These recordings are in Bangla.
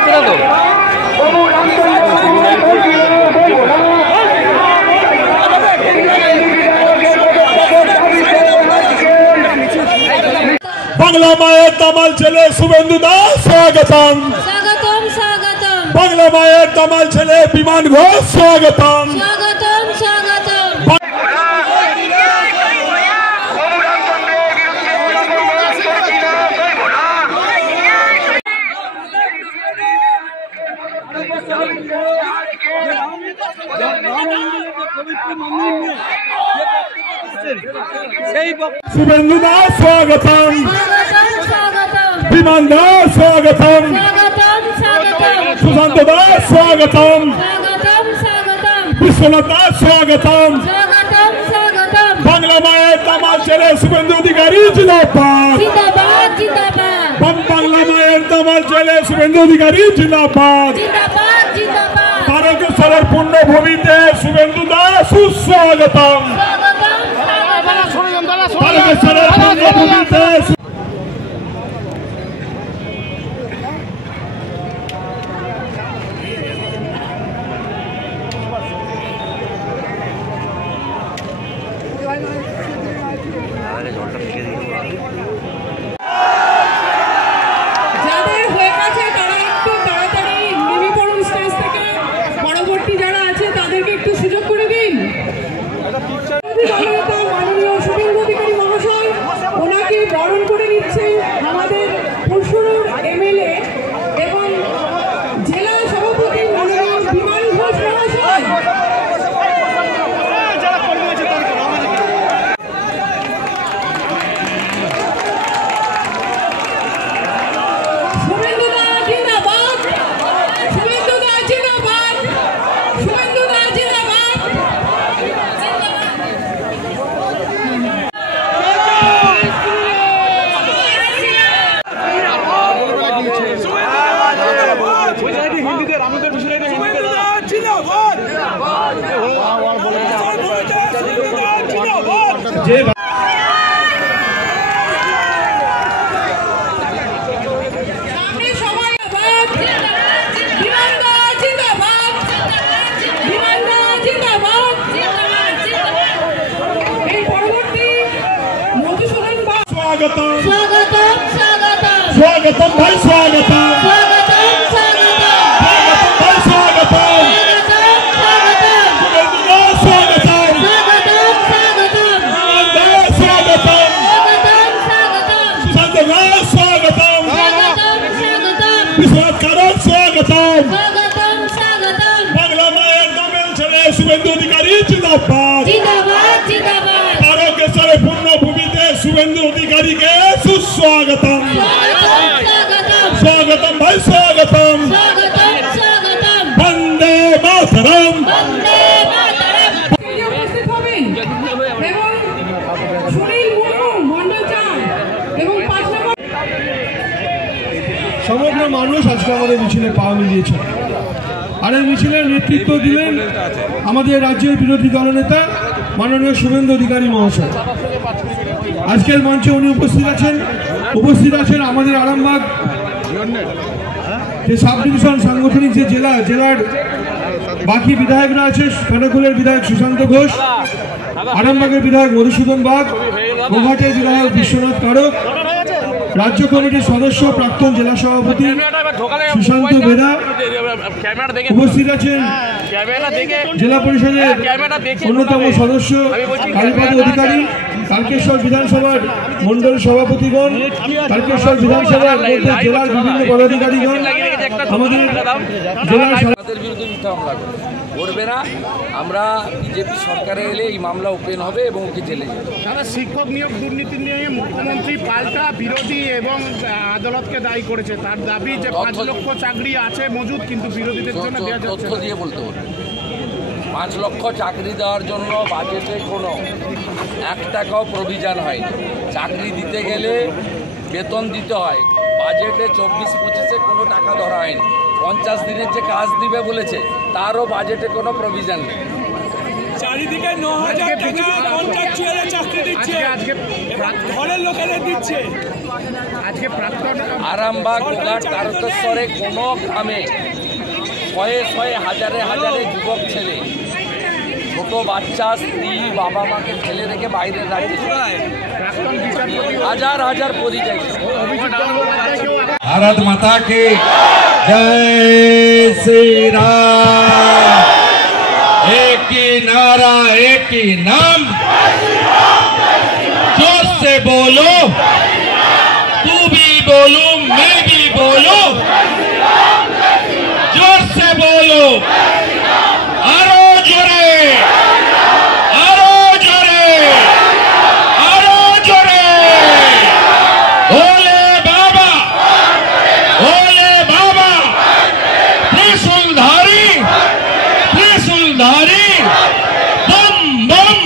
হচ্ছে না তো? বাংলা মায়ের দামাল ছেলে শুভেন্দু দাস স্বাগতম। স্বাগতম স্বাগতম। বাংলা মায়ের দামাল ছেলে বিমান ঘোষ স্বাগতম। স্বাগতম স্বাগতম। শুভেন্দু দাস স্বাগতম। স্বাগতম বিমান দাস স্বাগতম। স্বাগতম স্বাগতম। সুশান্ত দাস স্বাগতম। স্বাগতম স্বাগতম। বিশ্বনাথ দাস স্বাগতম। স্বাগতম স্বাগতম। বাংলা মায়ের দামাল ছেলে শুভেন্দু অধিকারী জিন্দাবাদ। জিন্দাবাদ জিন্দাবাদ। বাংলা মায়ের দামাল ছেলে শুভেন্দু অধিকারী জিন্দাবাদ। জিন্দাবাদ জিন্দাবাদ। তারকেশ্বরের পুণ্যভূমিতে শুভেন্দু দাস সুস্বাগতম। স্বাগতম স্বাগতম। তারকেশ্বরের পুণ্যভূমিতে যাদের হয়ে গেছে তারা একটু তাড়াতাড়ি নেমে পড়ুন স্টেজ থেকে। পরবর্তী যারা আছে তাদেরকে একটু সুযোগ করে দিন। মাননীয় শুভেন্দু অধিকারী মহাশয় ওনাকে বরণ করে নিচ্ছে আমাদের পরশুরার এমএলএ এবং জেলা সভাপতি মাননীয় বিমান ঘোষ মহাশয়। স্বাগতম। স্বাগতম স্বাগতম। স্বাগতম ভাই স্বাগতম। স্বাগতম স্বাগতম। স্বাগতম ভাই স্বাগতম। শুভেন্দু দাস স্বাগতম। সুশান্ত দাস স্বাগতম। বিশ্বনাথ কারক স্বাগতম। বাংলা মায়ের দামাল ছেলে শুভেন্দু অধিকারী জিন্দাবাদ। তারকেশ্বরের পুণ্যভূমিতে শুভেন্দু অধিকারীকে সুস্বাগতম। স্বাগতম ভাই স্বাগতম। বন্দে মাতরম। উপস্থিত হবেন এবং সুনীল মুর্মু মন্ডল চান এবং 5 নম্বর সমগ্র মানুষ আজকে আমাদের মিছিলে পা মিলিয়েছে। আর এই মিছিলের নেতৃত্ব দিলেন আমাদের রাজ্যের বিরোধী দলনেতা মাননীয় শুভেন্দু অধিকারী মহাশয়। আজকের মঞ্চে উনি উপস্থিত আছেন আমাদের আরামবাগ যে সাব ডিভিশন সাংগঠনিক যে জেলার বাকি বিধায়করা আছে। খানাকুলের বিধায়ক সুশান্ত ঘোষ, আরামবাগের বিধায়ক মধুসূদন বাগ, গোঘাটের বিধায়ক বিশ্বনাথ কারক, রাজ্য কমিটির সদস্য প্রাক্তন জেলা সভাপতি সুশান্ত বেদা, উপস্থিত আছেন জেলা পরিষদের অন্যতম সদস্য কালীপদ অধিকারী, তারকেশ্বর বিধানসভার মন্ডল সভাপতিগণ, তারকেশ্বর বিধানসভার মধ্যে জেলার বিভিন্ন পদাধিকারীগণ, আমাদের জেলার বিরুদ্ধে মিথ্যা মামলা করবে না। আমরা বিজেপি সরকারে এলে এই মামলা ওপেন হবে এবং ওকে জেলে যাবে। তারা শিক্ষক নিয়োগ দুর্নীতি নিয়ে মুখ্যমন্ত্রী পাল্টা বিরোধী এবং আদালতকে দায়ী করেছে। তার দাবি যে 5 লক্ষ চাকরি আছে মজুদ, কিন্তু বিরোধীদের জন্য দেওয়া যাচ্ছে তথ্য দিয়ে বলতে হবে। 5 লক্ষ চাকরি দেওয়ার জন্য বাজেটে কোনো 1 টাকাও প্রভিশন হয়নি। চাকরি দিতে গেলে বেতন দিতে হয়। বাজেটে 24-25-এ কোনো টাকা ধরা হয়নি। 50 দিনের যে কাজ দিবে বলেছে তারও বাজেটে কোনো প্রভিশন নেই। চারিদিকে 9000 টাকা কন্ট্রাকচুয়ালে চাকরি দিচ্ছে, ঘরের লোকেদের দিচ্ছে। আজকে প্রাক্তন আরামবাগ গোঘাট তারকেশ্বরে কোনো গ্রামে শয়ে শয়ে হাজারে হাজারে যুবক ছেলে ছোট বাচ্চা স্ত্রী বাবা মাকে ফেলে রেখে বাইরের রাজ্যে প্রাক্তন বিচারপতি হাজার হাজার পরিযায়ী অভিজিৎ গঙ্গোপাধ্যায় কেউ भारत माता की जय श्री राम। एक ही नारा एक ही नाम, जोर से बोलो, तू भी बोलो मैं भी बोलो, जोर से बोलो, आरो जोरे, आरो जोरे, आरो जोरे, ओले बाबा, ओले बाबा, त्रिशूलधारी, त्रिशूलधारी, बम बम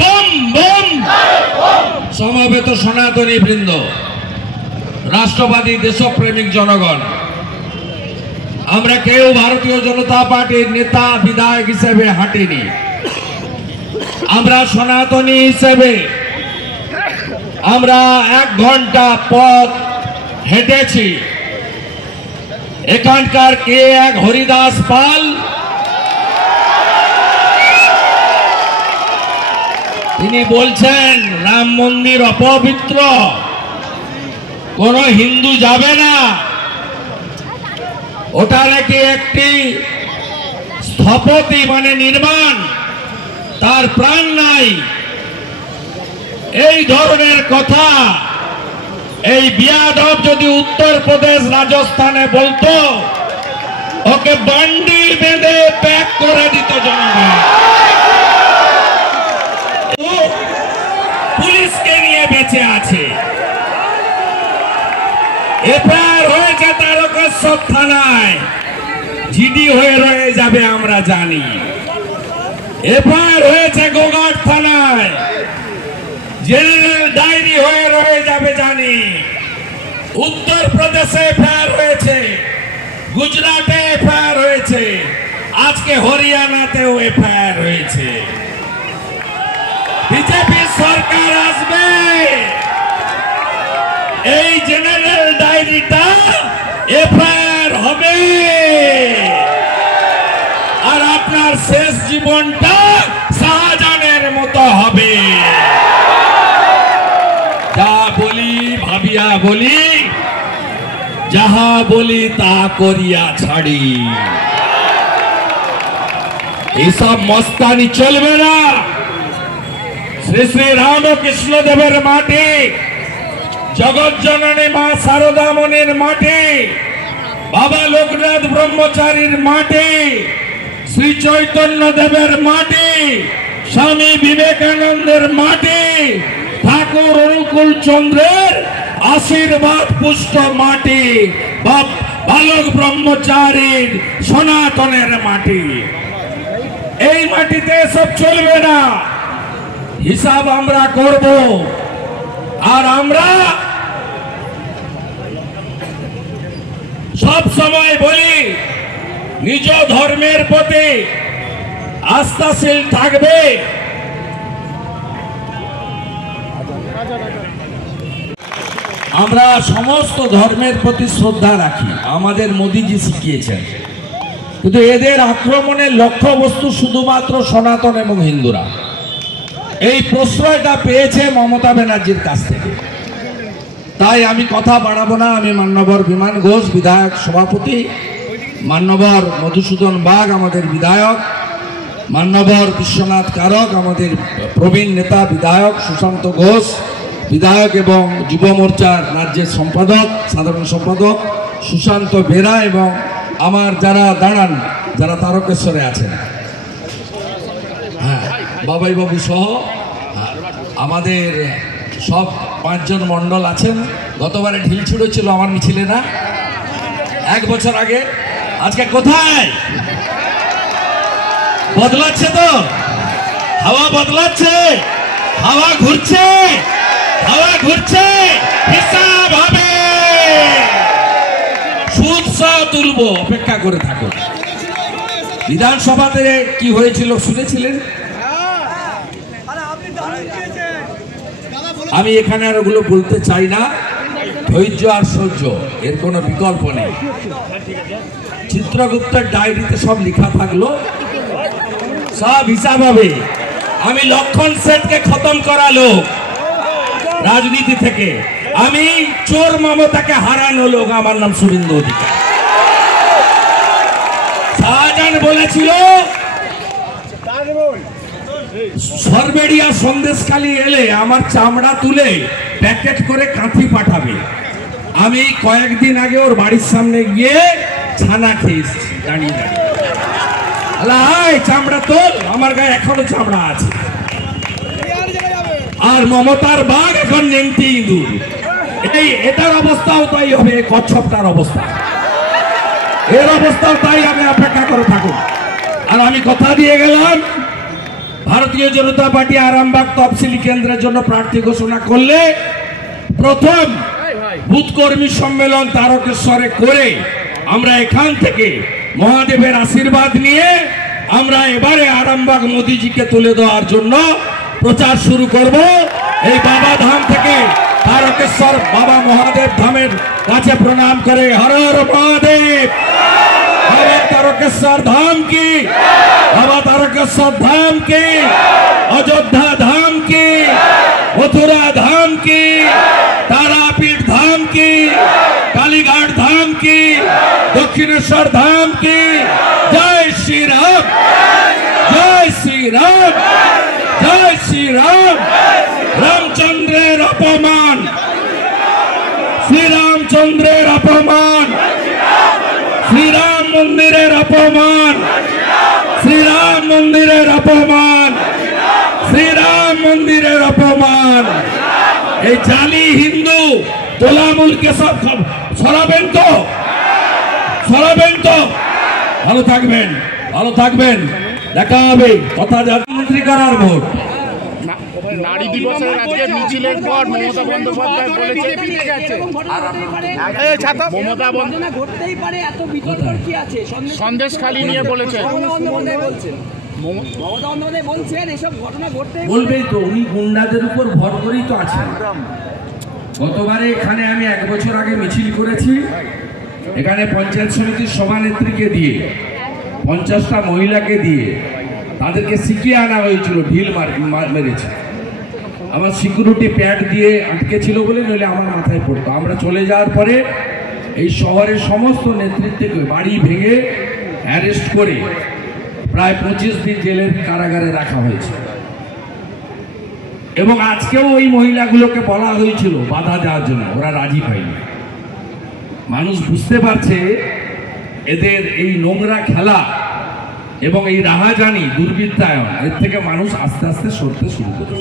बम बम। समवेत सनातनी बृंद, राष्ट्रवादी देशप्रेमिक जनगण, আমরা কেউ ভারতীয় জনতা পার্টির নেতা বিধায়ক হিসেবে হাঁটিনি। আমরা সনাতনী হিসেবে আমরা 1 ঘন্টা পথ হেঁটেছি। এখানকার কে এক হরিদাস পাল তিনি বলছেন রাম মন্দির অপবিত্র, কোন হিন্দু যাবে না, ওটা নাকি একটি স্থপতি মানে নির্মাণ, তার প্রাণ নাই। এই ধরনের কথা এই বিয়াদব যদি উত্তরপ্রদেশ রাজস্থানে বলতো, ওকে বান্ডিল বেঁধে প্যাক করে দিত জনগণ। পুলিশকে নিয়ে বেঁচে আছে। এফআইআর হয়েছে তারকেশ্বর থানায়, জিডি হয়ে রয়ে যাবে আমরা জানি। এফআইআর হয়েছে গোঘাট থানায়, জেনারেল ডায়েরি হয়ে রয়ে যাবে জানি। উত্তরপ্রদেশে এফআইআর হয়েছে, গুজরাটে এফআইআর হয়েছে, আজকে হরিয়ানাতেও এফআইআর হয়েছে। বিজেপি সরকার আসবে, এই জেনারেল ডায়েরিটা এফআইআর হবে, আর আপনার শেষ জীবনটা শাহজাহানের মতো হবে। যা বলি ভাবিয়া বলি, যাহা বলি তা করিয়া ছাড়ি। এইসব মস্তানি চলবে না। শ্রী শ্রী রামকৃষ্ণ দেবের মাটি, জগৎ জননী মা শারদা মনির মাটি, বাবা লোকনাথ ব্রহ্মচারীর মাটি, শ্রী চৈতন্য দেবের মাটি, স্বামী বিবেকানন্দের মাটি, ঠাকুর অনুকূল চন্দ্রের আশীর্বাদ পুষ্ট মাটি, বালক ব্রহ্মচারীর সনাতনের মাটি। এই মাটিতে সব চলবে না, হিসাব আমরা করব। আর আমরা সব সময় বলি নিজ ধর্মের প্রতি আস্থাশীল থাকবে। আমরা সমস্ত ধর্মের প্রতি শ্রদ্ধা রাখি, আমাদের মোদিজি শিখিয়েছেন, কিন্তু এদের আক্রমণের লক্ষ্যবস্তু শুধুমাত্র সনাতন এবং হিন্দুরা। এই প্রশ্রয়টা পেয়েছে মমতা ব্যানার্জির কাছ থেকে। তাই আমি কথা বাড়াবো না। আমি মান্যবর বিমান ঘোষ বিধায়ক সভাপতি, মান্যবর মধুসূদন বাগ আমাদের বিধায়ক, মান্যবর বিশ্বনাথ কারক আমাদের প্রবীণ নেতা বিধায়ক, সুশান্ত ঘোষ বিধায়ক এবং যুব মোর্চার রাজ্যের সম্পাদক সাধারণ সম্পাদক সুশান্ত বেরা, এবং আমার যারা দাঁড়ান, যারা তারকেশ্বরে আছেন, হ্যাঁ বাবাই বাবু সহ আমাদের সব 5 জন মণ্ডল আছেন। গতবারে ঢিল ছুড়েছিল আমার মিছিলে না, 1 বছর আগে। আজকে কোথায় বদলাচ্ছে? তো হাওয়া বদলাচ্ছে, হাওয়া ঘুরছে, হাওয়া ঘুরছে, হিসাব হবে। সুদ সহ তুলবো, অপেক্ষা করে থাকো। বিধানসভাতে কি হয়েছিল শুনেছিলেন? আমি এখানে আর ওগুলো বলতে চাই না। ধৈর্য আর সহ্য, এর কোনো বিকল্প নেই। চিত্রগুপ্তের ডায়েরিতে সব লেখা থাকলো, সব হিসাব হবে। আমি লক্ষণ সেটকে খতম করা লোক রাজনীতি থেকে, আমি চোর মমতাকে হারানো লোক। আমার নাম শুভেন্দু অধিকারী। শাহজাহান বলেছিল সরবেড়িয়া সন্দেশখালি এলে আমার চামড়া তুলে প্যাকেট করে কাঁথি পাঠাবে। আমি কয়েকদিন আগে ওর বাড়ির সামনে গিয়ে ছানা খেয়েছি দাঁড়িয়ে দাঁড়িয়ে। চামড়া তোল, আমার গায়ে এখনো চামড়া আছে। আর মমতার বাঘ এখন নেংটি ইঁদুর। এটার অবস্থাও তাই হবে, কচ্ছপটার অবস্থা, এর অবস্থাও তাই হবে। অপেক্ষা করে থাকুন। আর আমি কথা দিয়ে গেলাম, ভারতীয় জনতা পার্টি আরামবাগ তফসিলি কেন্দ্রের জন্য প্রার্থী ঘোষণা করলে প্রথম বুথ কর্মী সম্মেলন তারকেশ্বরে করে আমরা এখান থেকে মহাদেবের আশীর্বাদ নিয়ে আমরা এবারে আরামবাগ মোদিজিকে তুলে দেওয়ার জন্য প্রচার শুরু করব। এই বাবা ধাম থেকে তারকেশ্বর বাবা মহাদেব ধামের কাছে প্রণাম করে হর হর মহাদেব, বাবা তারকেশ্বর ধাম কি, বাবা তারকেশ্বর ধাম কি, অযোধ্যা ধাম কি, মথুরা ধাম কি, তারাপীঠ ধাম কি, কালীঘাট ধাম কি, দক্ষিণেশ্বর ধাম কি। জয় শ্রী রাম, জয় শ্রী রাম, জয় শ্রী রাম। রামচন্দ্রের অপমান, শ্রীরামচন্দ্রের অপমান, শ্রীরাম মন্দিরের অপমান, শ্রীরাম মন্দিরের অপমান, শ্রীরাম মন্দিরের অপমান। এই জালি হিন্দু তোলামূলকে সব সরাবেন তো, সরাবেন তো। ভালো থাকবেন, ভালো থাকবেন, দেখা হবে। কথা মন্ত্রী করার ভোট। নারী দিবসের আজকে মিছিলের পর মমতা বন্দ্যোপাধ্যায় বলেছে মমতা ঘটতেই পারে, এত বিতর্ক কি আছে? সন্দেশখালি নিয়ে বলেছে, মমতা বন্দ্যোপাধ্যায় বলছেন এসব ঘটনা ঘটতেই বলবেই তো। উনি গুন্ডাদের উপর ভর করেই তো আছেন। গতবারে এখানে আমি 1 বছর আগে মিছিল করেছি, এখানে পঞ্চায়েত সমিতির সভানেত্রীকে দিয়ে 50টা মহিলাকে দিয়ে তাদেরকে শিখিয়ে আনা হয়েছিল, ঢিল মেরেছে। আমার সিকিউরিটি প্যাড দিয়ে আটকে ছিল বলে, নইলে আমার মাথায় পড়তো। আমরা চলে যাওয়ার পরে এই শহরের সমস্ত নেতৃত্বকে বাড়ি ভেঙে অ্যারেস্ট করে প্রায় 25 দিন জেলের কারাগারে রাখা হয়েছে। এবং আজকেও ওই মহিলাগুলোকে বলা হয়েছিল বাধা দেওয়ার জন্য, ওরা রাজি পায়নি। মানুষ বুঝতে পারছে এদের এই নোংরা খেলা এবং এই রাহাজানি দুর্বৃত্তায়ন, এর থেকে মানুষ আস্তে আস্তে সরতে শুরু করে।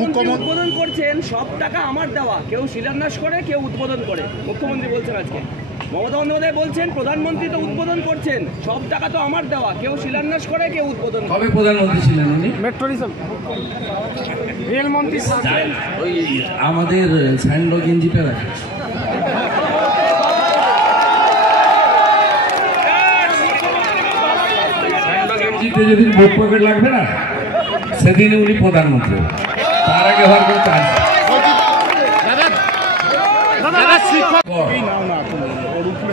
মুখ্যমন্ত্রী উদ্বোধন করছেন, সব টাকা আমার দেওয়া, কেউ শিলান্যাস করে কেউ উদ্বোধন করে। মুখ্যমন্ত্রী বলছেন আজকে, মমতা বন্দ্যোপাধ্যায় বলছেন প্রধানমন্ত্রী তো উদ্বোধন করছেন, সব টাকা তো আমার দেওয়া, কেউ শিলান্যাস করে কেউ উদ্বোধন করে। কবে প্রধানমন্ত্রী ছিলেন উনি? মেট্রো রেলমন্ত্রী ওই আমাদের স্যান্ডো গেঞ্জিটা রাখে। যেদিন ভোট পকেট লাগবে না সেদিনে উনি প্রধানমন্ত্রী, তার আগে হওয়ার কোনো চান্স।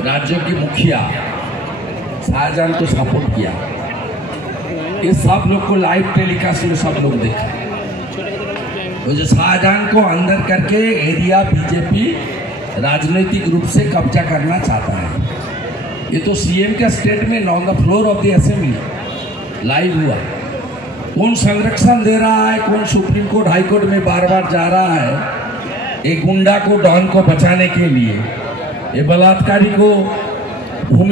राज्य के मुखिया शाहजहां को सपोर्ट किया, ये सब लोग को लाइव टेलीकास्ट में सब लोग देखे। वो जो शाहजहां को अंदर करके एरिया बीजेपी राजनीतिक रूप से कब्जा करना चाहता है। ये तो सीएम का statement on the floor of the assembly live हुआ। कौन संरक्षण दे रहा है, कौन सुप्रीम कोर्ट हाई कोर्ट में बार बार जा रहा है एक गुंडा को, डॉन को बचाने के लिए, ये बलात्कारी को, भू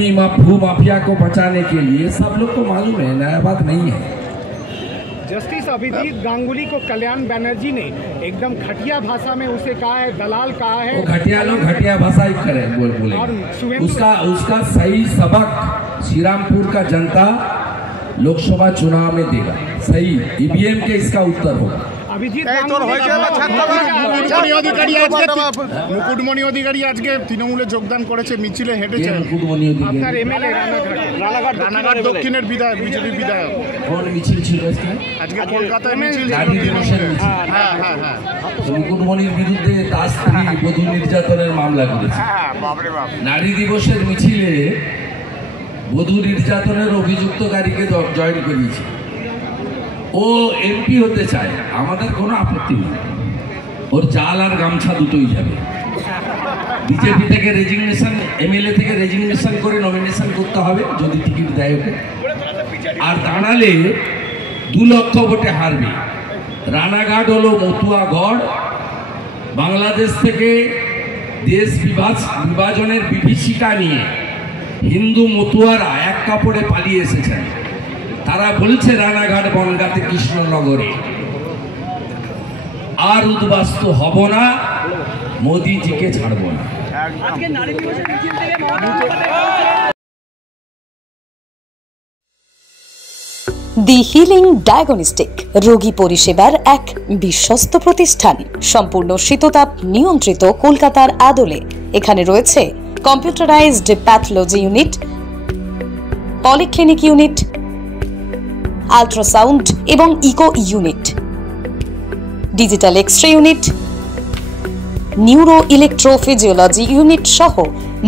माफिया को बचाने के लिए। सब लोग को मालूम है, नया बात नहीं है। जस्टिस अभिजीत गांगुली को कल्याण बनर्जी ने एकदम घटिया भाषा में उसे कहा है, दलाल कहा है। वो घटिया लोग घटिया भाषा ही करे बोले। उसका सही सबक श्रीरामपुर का जनता लोकसभा चुनाव में देगा। सही ईवीएम के इसका उत्तर होगा। মুকুটমণি অধিকারী আজকে তৃণমূলে যোগদান করেছে, মিছিলে হেঁটেছে। আপনার এমএলএ রানাঘাট দক্ষিণের বিধায়ক, বিজেপি বিধায়ক। মিছিল ছিল আজকে কলকাতায় মিছিল। মুকুটমণির বিরুদ্ধে তার স্ত্রী বধূ নির্যাতনের মামলা করেছে। নারী দিবসের মিছিলে বধূ নির্যাতনের অভিযুক্তকারীকে জয়েন করিয়েছে। ও এমপি হতে চায়, আমাদের কোনো আপত্তি নেই, ওর চাল আর গামছা দুটোই যাবে। বিজেপি থেকে রেজিগনেশন, এমএলএ থেকে রেজিগনেশন করে নমিনেশন করতে হবে যদি টিকিট দেয় ওকে। আর দাঁড়ালে 2 লক্ষ ভোটে হারবে। রানাঘাট হলো মতুয়া গড়। বাংলাদেশ থেকে দেশ বিভাজনের বিভীষিকা নিয়ে হিন্দু মতুয়ারা এক কাপড়ে পালিয়ে এসেছেন। তারা বলছে রানাঘাট বনগাঁতে কৃষ্ণনগরে আর উদ্বাস্তু হব না, মোদিজিকে ছাড়ব না। আজকে নারী দিবসের মিছিল থেকে Mamata Bandyopadhyay the healing diagnostic রোগী পরিষেবার এক বিশ্বস্ত প্রতিষ্ঠান, সম্পূর্ণ শীততাপ নিয়ন্ত্রিত, কলকাতার আদলে। এখানে রয়েছে computerized pathology unit, polyclinic unit, ultrasound এবং echo unit, digital X-ray unit, neuro electrophysiology unit সহ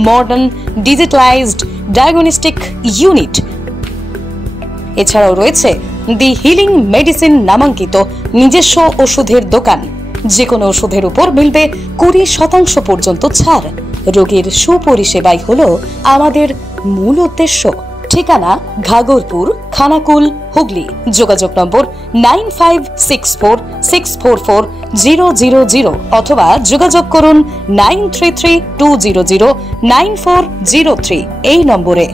মডার্ন ডিজিটালাইজড ডায়াগনস্টিক ইউনিট। এছাড়াও রয়েছে দি হিলিং মেডিসিন নামাঙ্কিত নিজস্ব ওষুধের দোকান। যে কোনো ওষুধের উপর মিলবে 20% পর্যন্ত ছাড়। রোগীর সুপরিষেবাই হলো আমাদের মূল উদ্দেশ্য। ঠিকানা ঘাগরপুর, খানাকুল, হুগলি। যোগাযোগ নম্বর 9564644000 অথবা যোগাযোগ করুন 9332009403 এই নম্বরে।